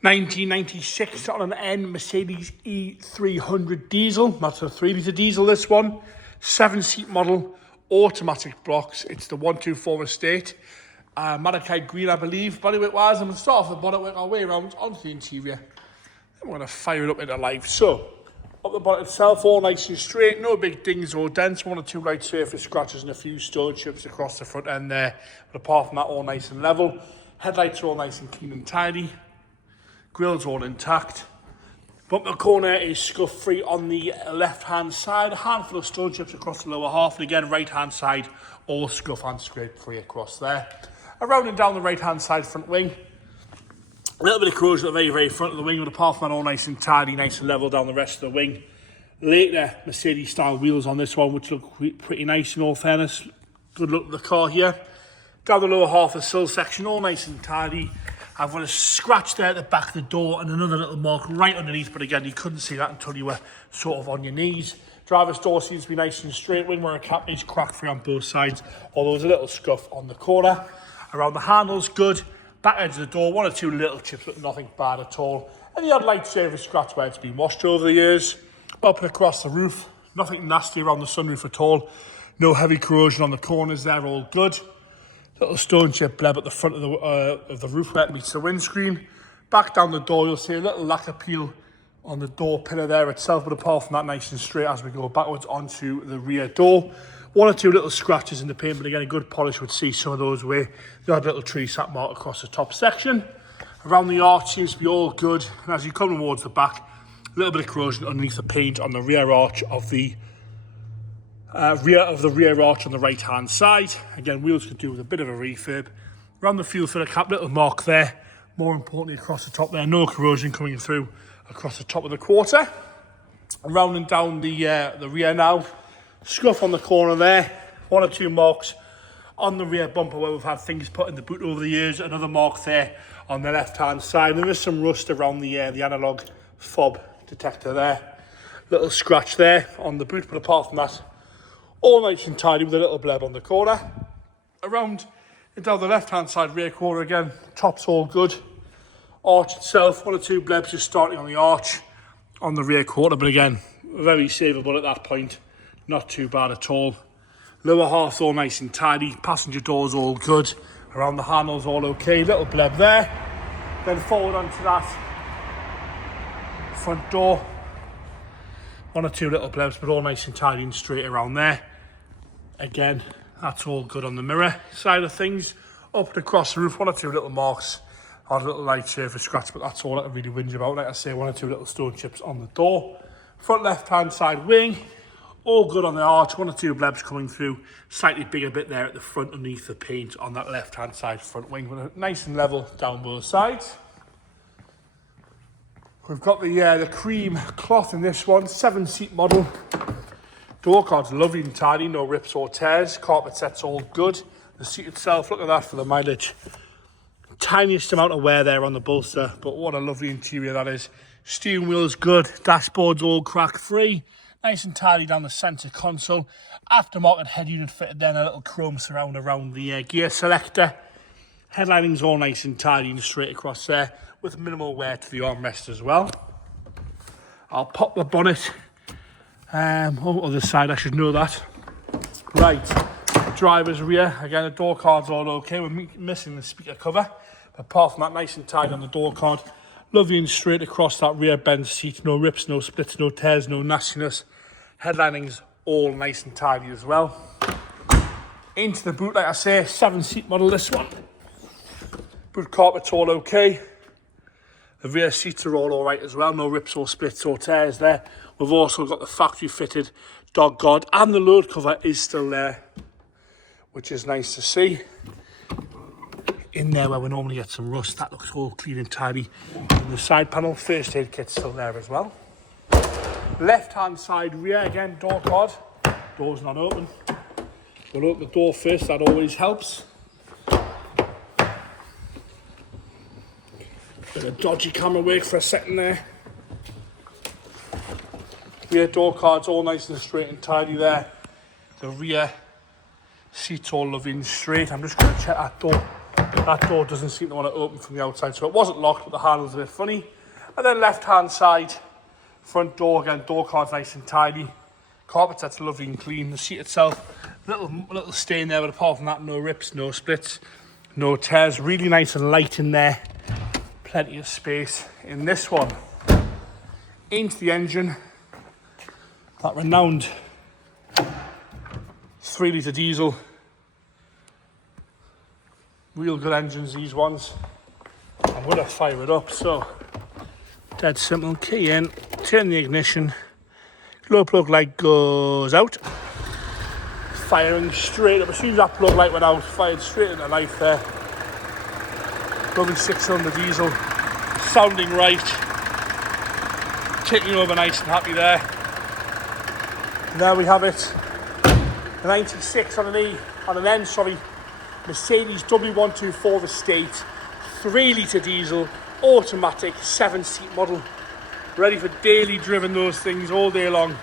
1996 on an N Mercedes E300 diesel. That's a 3-litre diesel, this one. 7-seat model, automatic blocks. It's the 124 estate. Malachite green, I believe. Bodywork wise, I'm going to start off the bonnet, work our way around onto the interior. Then we're going to fire it up into life. So, up the bonnet itself, all nice and straight. No big dings or dents. 1 or 2 light surface scratches and a few stone chips across the front end there. But apart from that, all nice and level. Headlights are all nice and clean and tidy. Grill's all intact. Bumper corner is scuff free on the left hand side. A handful of stone chips across the lower half, and again right hand side all scuff and scrape free across there. Around and down the right hand side front wing, a little bit of corrosion at the very front of the wing, but apart from that all nice and tidy, nice and level down the rest of the wing. Later Mercedes style wheels on this one, which look pretty nice in all fairness. Good look at the car here. Down the lower half of the sill section, all nice and tidy. I've got a scratch there at the back of the door and another little mark right underneath, but again, you couldn't see that until you were sort of on your knees. Driver's door seems to be nice and straight. Wing mirror cap is crack free on both sides, although there's a little scuff on the corner. Around the handles, good. Back edge of the door, 1 or 2 little chips, but nothing bad at all. And the odd light surface scratch where it's been washed over the years. Up and across the roof, nothing nasty around the sunroof at all. No heavy corrosion on the corners there, all good. Little stone chip bleb at the front of the roof where it meets the windscreen. Back down the door, you'll see a little lacquer peel on the door pillar there itself, but apart from that, nice and straight as we go backwards onto the rear door. 1 or 2 little scratches in the paint, but again, a good polish would see some of those away. The odd little tree sap mark across the top section. Around the arch seems to be all good, and as you come towards the back, a little bit of corrosion underneath the paint on the rear arch of the rear arch on the right hand side. Again, wheels could do with a bit of a refurb. Around the fuel filler cap, little mark there. More importantly, across the top there, no corrosion coming through across the top of the quarter. Around and down the rear now, scuff on the corner there. 1 or 2 marks on the rear bumper where we've had things put in the boot over the years. Another mark there on the left hand side. And there is some rust around the analog fob detector there. Little scratch there on the boot, but apart from that, all nice and tidy with a little bleb on the corner. Around and down the left-hand side rear corner again, top's all good. Arch itself, 1 or 2 blebs just starting on the arch on the rear quarter, but again, very savable at that point. Not too bad at all. Lower half's all nice and tidy. Passenger door's all good. Around the handles all okay. Little bleb there. Then forward onto that front door. 1 or 2 little blebs, but all nice and tidy and straight around there. Again, that's all good on the mirror side of things. Up and across the roof, 1 or 2 little marks. Odd little light surface scratch, but that's all I can really whinge about. Like I say, 1 or 2 little stone chips on the door. Front left-hand side wing, all good on the arch. 1 or 2 blebs coming through. Slightly bigger bit there at the front underneath the paint on that left-hand side front wing, but nice and level down both sides. We've got the cream cloth in this one, 7-seat model. Door card's lovely and tidy, no rips or tears. Carpet set's all good. The seat itself, look at that for the mileage. Tiniest amount of wear there on the bolster, but what a lovely interior that is. Steering wheel's good, dashboard's all crack free. Nice and tidy down the centre console. Aftermarket head unit fitted there, and a little chrome surround around the gear selector. Headlighting's all nice and tidy and straight across there, with minimal wear to the armrest as well. I'll pop the bonnet. Other side, I should know that. Right, driver's rear. Again, the door card's all okay. We're missing the speaker cover. But apart from that, nice and tidy on the door card. Lovely and straight across that rear bench seat. No rips, no splits, no tears, no nastiness. Headlining's all nice and tidy as well. Into the boot, like I say, 7-seat model, this one. Boot carpet's all okay. The rear seats are all right as well. No rips or splits or tears there. We've also got the factory fitted dog guard, and the load cover is still there, which is nice to see. In there where we normally get some rust, that looks all clean and tidy. And the side panel, first aid kit's still there as well. Left hand side rear, again, door card. Door's not open. We'll open the door first, that always helps. Bit of dodgy camera work for a second there. Rear door card's all nice and straight and tidy there. The rear seat's all lovely and straight. I'm just going to check that door That door doesn't seem to want to open from the outside, so it wasn't locked, but the handle's a bit funny. And then left-hand side, front door, again, door card's nice and tidy. Carpet that's lovely and clean. The seat itself, little stain there, but apart from that, no rips, no splits, no tears. Really nice and light in there. Plenty of space in this one. Into the engine, that renowned 3-litre diesel. Real good engines, these ones. I'm going to fire it up, so dead simple. Key in, turn the ignition, glow plug light goes out, firing straight up. As soon as that plug light went out, fired straight into life there. Lovely 6-cylinder diesel, sounding right, ticking over nice and happy there. And there we have it, the 96 on an N, Mercedes W124 Estate, 3-litre diesel, automatic, 7-seat model, ready for daily driven, those things all day long.